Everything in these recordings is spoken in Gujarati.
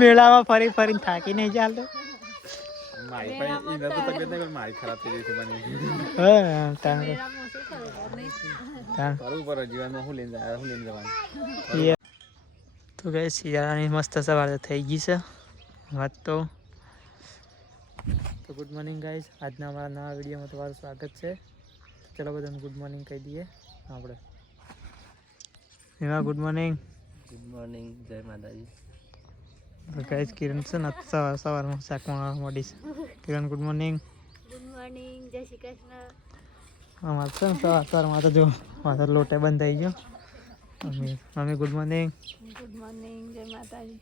મેળામાં ફરી ફરી થાકી નહીં ચાલતો. મારી પણ તો તબિયત નહીં મારી ખરાબ થઈ ગઈ છે મને. જીવનમાં હું લઈને જવાનું. તો ગઈ શિયાળાની મસ્ત સવાર થઈ ગઈ છે વાત તો ગુડ મોર્નિંગ ગાઈસ. આજના અમારા નવા વિડીયોમાં તમારું સ્વાગત છે. ચલો બધાને ગુડ મોર્નિંગ કહી દઈએ આપણે. એમાં ગુડ મોર્નિંગ. ગુડ મોર્નિંગ, જય માતાજી. તો ગાઈસ કિરણ છે ને સવારમાં શાકમાં મોડી છે. કિરણ ગુડ મોર્નિંગ. ગુડ મોર્નિંગ, જય શ્રી કૃષ્ણ. અમારે છે ને સવારમાં તો જો માથા લોટે બંધ થઈ ગયો. Mummy good morning. Good morning, જય માતાજી.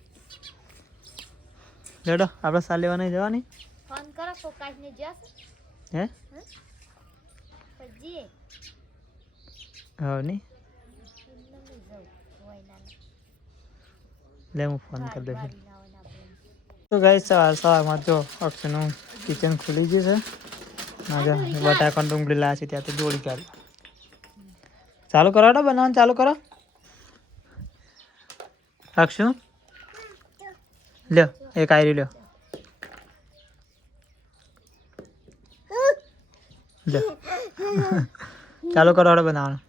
લેડો આપણે સા લેવા નહીં જવાની. ફોન કરો ફોકાસ ને જશે હે પછી હા નહીં લે હું ફોન કરી દઈશ. તો ગાઈસ સવારમાં જો અક્ષયનું કિચન ખુલી ગયું છે. બટાકા ડુંગળી લાવે છે ત્યાં તો દોડી કાઢી ચાલુ કરો તો બનાવવાનું ચાલુ કરો. અક્ષુ લ્યો એક આયરી લ્યો ચાલુ કરો બનાવવાનું.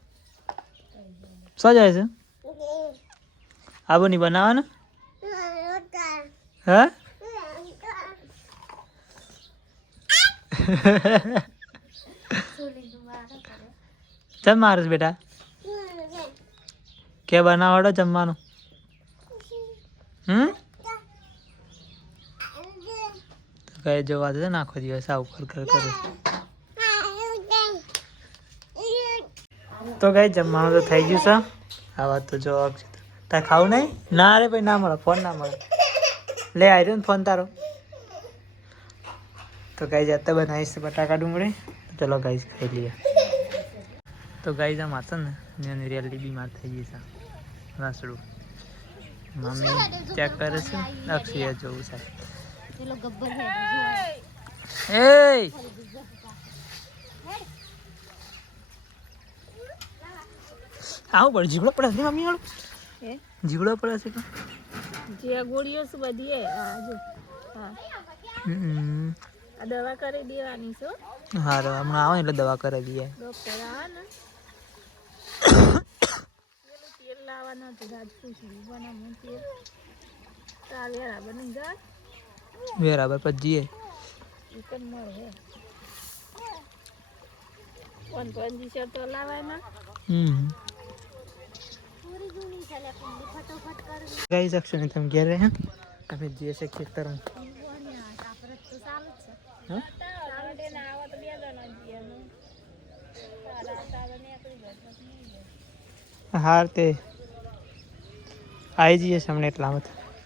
શું જાય છે આબુ નહીં બનાવવાનું હે ચમ મારસ બેટા કે બનાવડો જમવાનું. કઈ જોવા છે ને આખો દિવસ આવું કર કરે. તો કઈ જમવાનું તો થઈ ગયું છે. આ વાત તો જો તારે ખાવું નહીં ના રે ભાઈ ના મળે ફોન ના મળે. લે આવી ને ફોન તારો. તો કઈ જાતે બનાવીશ બટાકા ડુંગળી. ચલો ગાઈસ ખાઈ લઈએ. તો ગાઈસ આમ હતા ને એની રિયાલિટી બીમાર થઈ ગઈ છે વાસડું. મમ્મી ચેક કરે છે. અક્ષય જોવું છે. પેલો ગબ્બર હે એ આવું પડે જીગડો પડે છે મમ્મી વાળો હે જીગડો પડે છે કે જે ગોળીઓ છે બધી હે આ જો હા આ દવા કરી દેવાની છે. હા હમણાં આવે એટલે દવા કરી દઈએ. ડોક્ટર આવે ને પેલું તેલ લાવવાનું હતું રાજપૂછનું બનાવવાનું તેલ તાવેરા બની જાય બરાબર પછી જઈએ ચિકન મળે હે 120 શર્ટ તો લાવાય ને. ગાઈસ અક્ષર તમે ઘેર રહે તમે જઈએ છે ખેતરમાં. હાર તે આવી જઈએ છે હમણાં એટલામાં.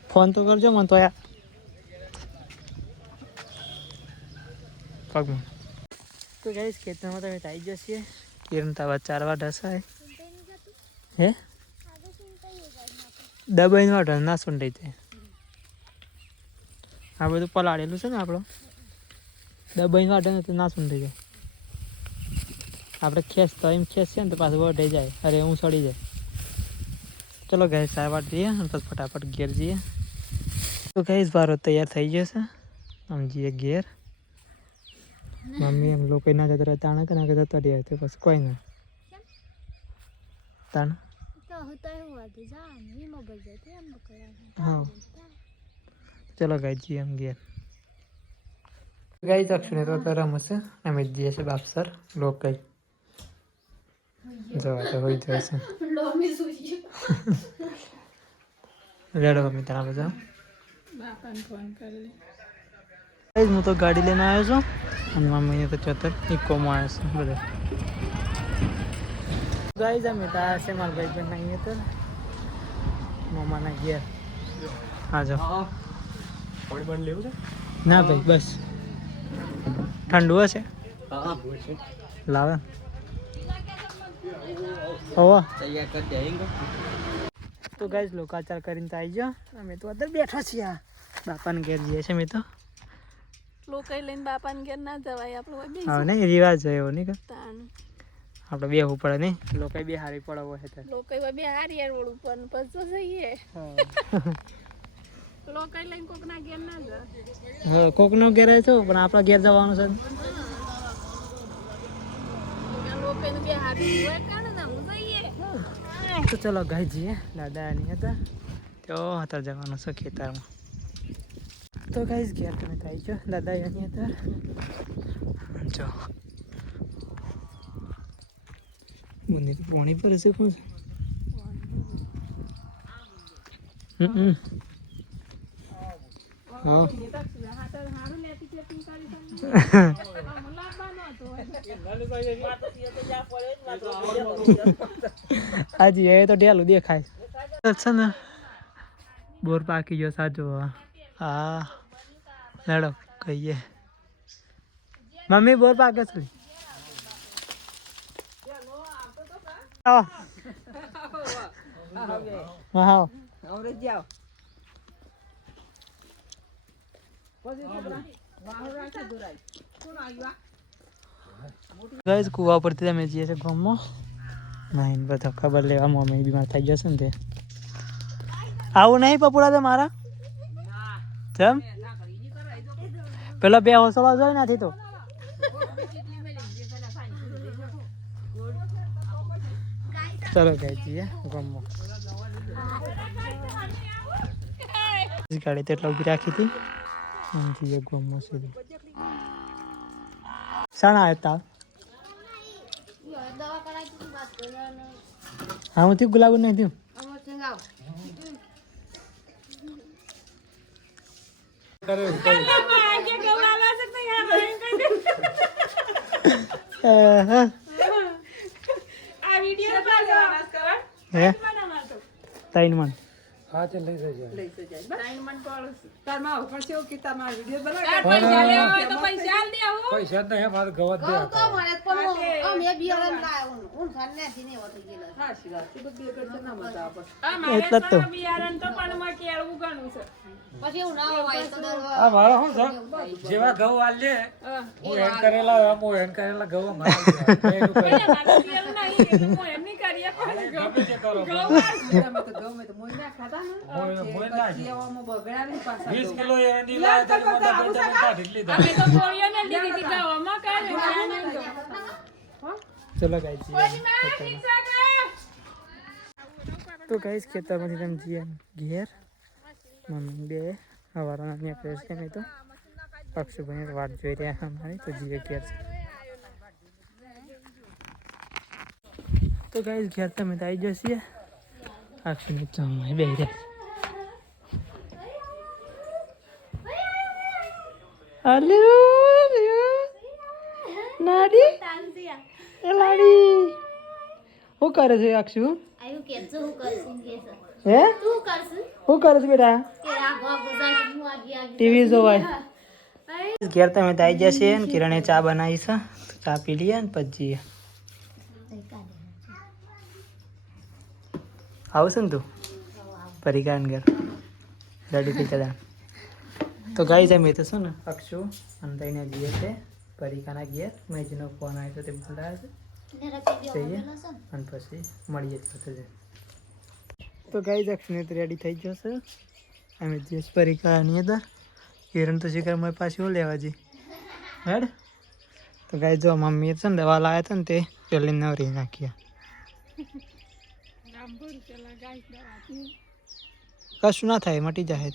ફોન તો કરજો મને તો યાર પગમાં. તો ગાઈસ ખેતરમાં તમે આવી જશે. કિરણ તાવા ચારવા ઢસાય હે દબાઈને વાટો ના સુંડાઈ જાય. આ બધું પલાળેલું છે ને આપણો દબાઈને વાટે ને તો ના સુંડાઈ જાય. આપણે ખેંચ તો એમ ખેંચ છે ને તો પાછું વઢાઈ જાય. અરે હું સડી જાય. ચલો ગાઈસ ચા વાટ જઈએ અને પછી ફટાફટ ઘેર જઈએ. તો ગાઈસ બારો તૈયાર થઈ ગયો છે. આમ જઈએ ઘેર. મમ્મી એમ લોકો ના જતા રહ્યા તાણા કે ના કે જતા રહ્યા તો પછી કોઈ ના તાણ હા ચલો ગાઈ જઈએ એમ ઘેર. ગાઈ અક્ષુને તો રમશે અમે જઈએ છે બાપસર લોક કઈ જવા તો હોય જશે રેડો મમ્મી તારા બધા હું તો ગાડી લઈને આવ્યો છું અને મમ્મીને તો ચોતર ઇકોમાં આવ્યો છું બધા. ગાઈઝ અમે તો આ છે મારા ભાઈ બહેન અહીંયા તો મમ્માના ઘેર. હા જો પાણી બંધ લેવું છે ના ભાઈ બસ ઠંડુ હશે લાવે હોવા તો ગાઈઝ લોકાચાર કરીને તો આવી જાઓ. અમે તો અંદર બેઠા છીએ બાપાને ઘેર જઈએ છીએ. અમે તો લોકો લઈને બાપાને ઘેર ના જવાય આપણે. હા નહીં રિવાજ છે એવો નહીં કે આપણે બેહવું પડે નહીં લોકો બે હારી પડે હોય તો લોકો બે હારી રોડ ઉપર ને પછી તો જઈએ લોકો લઈને કોક ના ઘેર ના જાય હા કોકનો ઘેર છો પણ આપણા ઘેર જવાનું છે લોકો બે હારી હોય કાઢે ને હું જઈએ તો ચલો ગાઈ જઈએ દાદાની હતા તો અત્યારે જવાનું છે ખેતરમાં તો ગાઈસ ઘેર તમે થઈ ગયો દાદા એની હતા જો મને તો પાણી પર હશે કોણ હા હાજી એ તો ઢેલું દેખાય છે ને બોર પાકી ગયો સાચો હા લડો કહીએ મમ્મી બોર પાકે છે હા હા ગાઈસ કુવા પરથી અમે જઈએ છીએ ગામમાં નહીં બધા ખબર લેવા મમ્મી બીમાર થઈ જશે ને તે આવું નહીં પપુડા તો મારા કેમ પેલા બે હોસળા જોઈ નથી તો ચલો ગઈ જઈએ ગામમાં ગાડી તો એટલા ઉભી રાખી હતી જઈએ ગામમાં સુધી શાણા આવતા હા હું થયું ગુલાબ નહીં થયું ત્રણ મન હા તે લઈ જજો પૈસા તો હે મારે ગવત દે એટલે તો મારો શું જેવા ઘઉં વાલ લે હું હેન કરેલા ઘઉં ચલો ગાઈસ તો ગાઈસ ખેતરમાંથી તમે જઈએ ઘેર મમ્મી બે હવાના નીકળે છે નહીં તો અક્ષુભાઈ વાટ જોઈ રહ્યા અમારી તો જીએ ઘેર છે તો ગાઈસ ઘેર તમે તો આવી જશે અક્ષુને ચમમાં બે રહ્યા નાડી એ લાડી શું કરે છે અક્ષુ હે શું કરે છે બેટા ટીવી જોવાય ઘેર તમે તો આવી જશે ને કિરણે ચા બનાવી છે ચા પી લઈએ ને પછી આવશે ને તું પરિકાન ઘર રેડી થઈ કદા તો ગાઈ જાય મેં તો શું ને અક્ષુ અને તઈને જઈએ છે પરિકાના ઘેર મેં જેનો ફોન આવ્યો તો તે બોલાવે છે જઈએ અને પછી મળીએ છે તો ગાઈ અક્ષુને તો રેડી થઈ જશે અમે જઈશ પરિકાની અંદર કિરણ તો શિખર મારી પાછી હું લેવા જઈ હેડ તો ગાઈ જો મમ્મીએ છે ને દવા લાવ્યા હતા ને તે પેલી નવરી નાખ્યા કશું ના થાય મટી જાય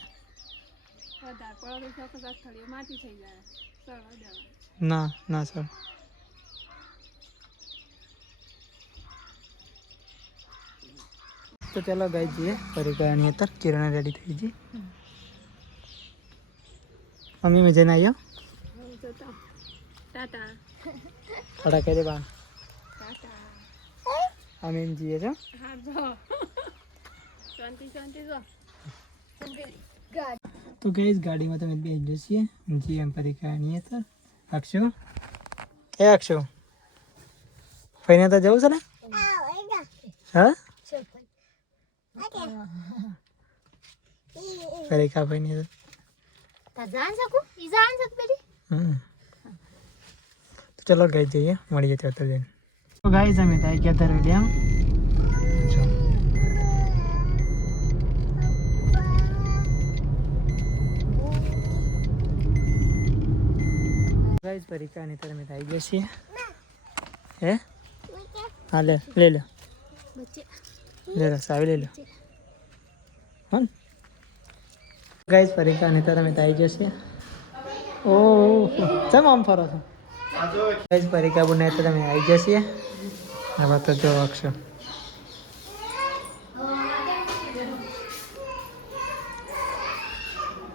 ના ના સર તો ચાલો ગાઈ જઈએ પરિકાની અંદર કિરણ રેડી થઈ ગઈ મમ્મી મેં જઈને આવ્યો ટાટા કહી દે બા અમે એમ જઈએ છો તો ગઈ ગાડીમાં તમે બેસી જઈએ જી એમ પરિકાની અંદર અક્ષુ એ અક્ષુ ફઈને તો જવું છે ને હા પરિકા ફઈને તો ચલો ગઈ જઈએ મળીએ ત્યાં જઈને તો ગાઈસ અમે તો ગયા હતા ડેમ ગાઈસ પરીક્ષાની તરફ અમે આવી ગયા છીએ હે હા લે લે લે લે સાવી લે લે હા ગાઈસ પરીક્ષાની તરફ અમે આવી ગયા છીએ ઓહ ચમ આમ ફરો છો ગાઈસ પરીક્ષા બનાવી તો તમે આવી ગયા છીએ હવે તો જો અક્ષર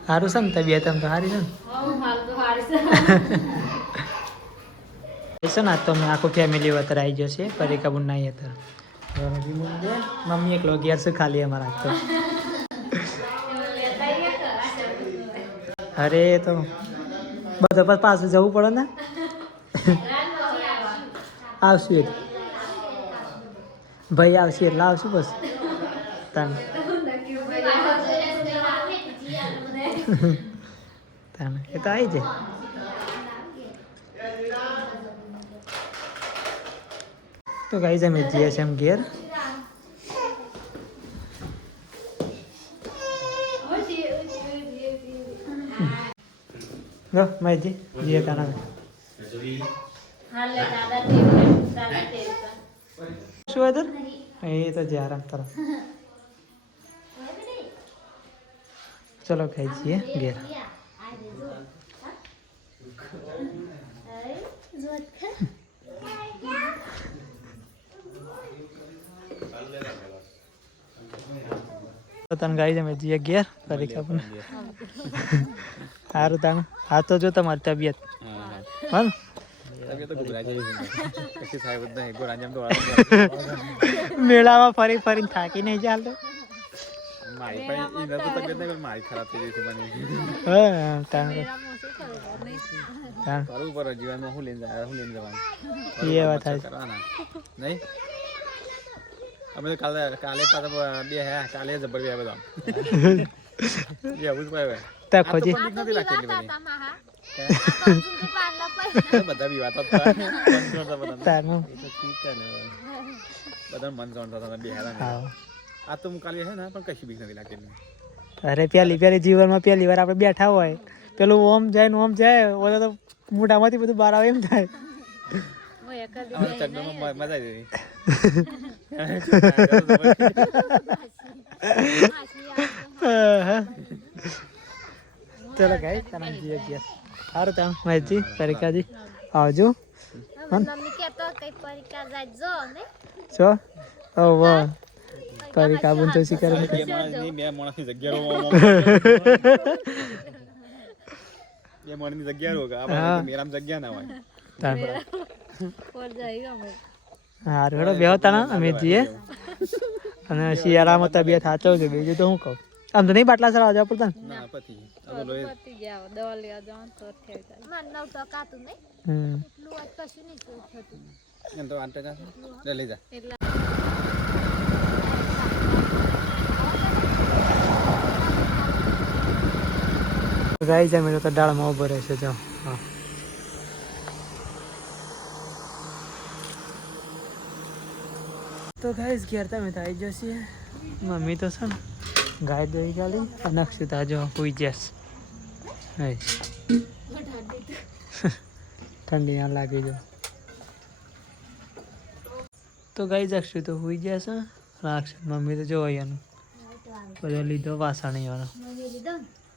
સારું છે ને તબિયત આમ તો સારી છે ને છે ને તો અમે આખું ફેમિલી વતર આવી જશે પરીક્ષા બનાવી અત્યારે મમ્મી એકલો ઘેર છે ખાલી અમારા તો અરે તો બધા પર પાછું જવું પડે ને આવશું એટલે ભાઈ આવશે એટલે આવશું બસ તાને તાને એ તો આવી જાય તો ગાઈઝ અમે જઈએ છીએ એમ ઘેર લો માહિતી જઈએ તારા શું હતું એ તો જે આરામ કરો ચલો ખાઈ જઈએ ઘેર તને ગાઈ અમે જઈએ ઘેર પરીક્ષા પણ સારું તાનું હા તો જો તમારી તબિયત હા મેળામાં ફરી ફરીને થાકી નહીં ચાલતો મારી પણ ઈના તો તબિયત નહીં મારી ખરાબ થઈ ગઈ છે બની હા તાનું કરવું પડે જીવનમાં હું લઈને જવાનું એ વાત કરવાના નહીં અમે તો કાલે પાછા બે હે કાલે જબર બે બધા એવું જ પાય તા ખોજી નથી રાખેલી બધા વિવાતો તાનું બધા મન જોડતા બે હેરા હા આ તો હું કાલે હે ને પણ કશી બીક નથી લાગેલી અરે પહેલી જીવનમાં પહેલી વાર આપણે બેઠા હોય પેલું ઓમ જાય ને ઓમ જાય ઓલો તો મોઢામાંથી બધું બહાર આવે એમ થાય ચકડોમાં મજા આવી ચલો ગાઈસ તમે જીએ ગયા સારું તમે માહિતી પરીક્ષાજી આવજો મમ્મી કહેતો કઈ પરીક્ષા જાજો ને છો ઓ વાહ પરીક્ષા બુન તો શીખર બે માણસની જગ્યા બે માણસની જગ્યા રો આપણે મેરામ જગ્યા ના હોય હારું હેડો બેહો તાણા અમે જઈએ અને શિયાળામાં તબિયત સાચવજો બીજું તો હું કહું આમ તો નહીં બાટલા સર આવવા પડતા ના પતિ આ લોહી દવા લેવા જવાનું તો થઈ જાય માર 9 ટકા તું નહીં એટલું વાત કશું નહીં થતું એમ તો 8 ટકા લે લઈ જા ગાઈસ અમે તો ડાળમાં ઉભો રહેશે જો હા તો ગાઈસ ઘેર તમે તો આવી જશે મમ્મી તો છે ને ગાય દઈ ગાલી અને અક્ષતા જો હોઈ જશ ઠંડી ના લાગી જો તો ગાઈસ અક્ષુ તો હોઈ જશે અક્ષત મમ્મી તો જો અહીંયાનું બધો લીધો વાસણ અહીંયાનો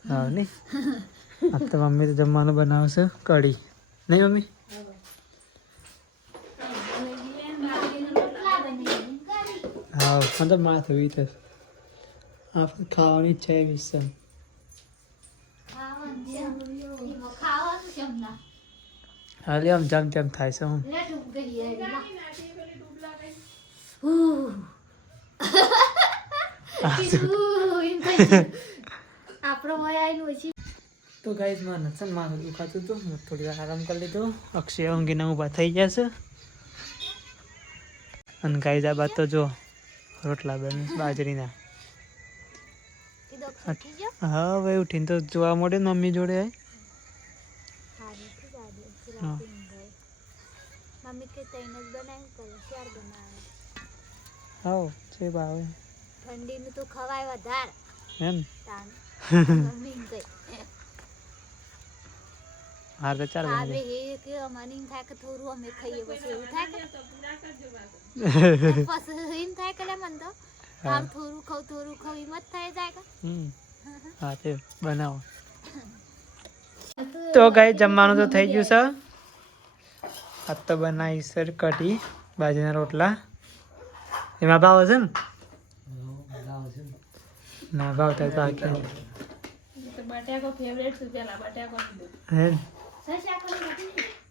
હા નહીં આ તો મમ્મી તો જમવાનું બનાવશે કઢી નહીં મમ્મી હા મને તો માથું વીત આપણે ખાવાની ઈચ્છા એવી છે હાલે આમ જેમ તેમ થાય છે હું તો ગાઈઝ માં નસન માથું દુખાતું હતું હું થોડી વાર આરામ કરી લીધો અક્ષય ઊંઘીને ઊભા થઈ જશે અને ગાઈઝ આ બાદ તો જો રોટલા બને બાજરીના હા હવે ઉઠીને તો જોવા મળે મમ્મી જોડે હા મમ્મી કે તઈને જ બનાવ્યું કરે ચાર બનાવે હાઉ છે ભાવે ઠંડીનું તો ખવાય વધારે એમ તાન મમ્મી કહે હા તો ચાર આપણે બની એ કે મને એમ થાય કે થોડું અમે ખાઈએ પછી એવું થાય કે પછી એમ થાય કે લે મને તો હાલ થોડું ખાવ એમ જ થઈ જાય કે હા તે બનાવો તો ગાઈસ જમવાનું તો થઈ ગયું છે આ તો બનાવી સર કઢી બાજરીના રોટલા એમાં ભાવ છે ને ના ભાવતા તો આખી બટાકો ફેવરેટ છે પેલા બટાકો હે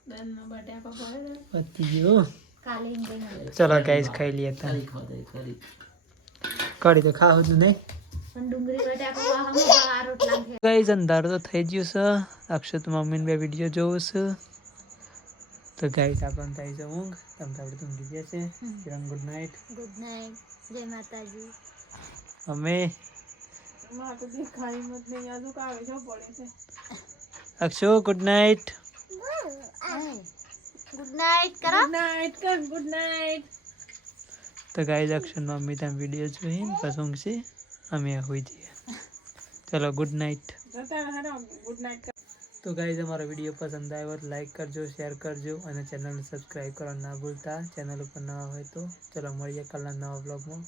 દનનો બટાકો પડે પતી ગયું કાલે એમ બનાવે ચલો ગાઈસ ખાઈ લઈએ કઢી તો ખાવું જ નહીં પણ ડુંગળી બટાકો આ રોટલા ગાઈસ અંધારું તો થઈ ગયું છે અક્ષત મમ્મીને બે વિડીયો જોઉં છું તો ગાઈસ આપણને થાય છે ઊંઘ તમે આપણે તો ઊંઘી ગયા છે કિરણ ગુડ નાઇટ ગુડ નાઇટ જય માતાજી અમે માં તો દેખાય મત નહીં યાદ કાવે જો પડે છે Akshu good night good night કરો ગુડ નાઇટ તો ગાઈસ અક્ષર મમ્મી તમે વિડીયો જોઈને પછી ઊંઘશે અમે હોઈ જઈએ ચલો ગુડ નાઇટ ગુડ નાઇટ તો ગાઈસ અમારો વિડીયો પસંદ આવ્યો તો લાઈક કરજો શેર કરજો અને ચેનલને સબસ્ક્રાઈબ કરવાનું ના ભૂલતા ચેનલ ઉપર નવા હોય તો ચલો મળીએ કાલના નવા બ્લોગમાં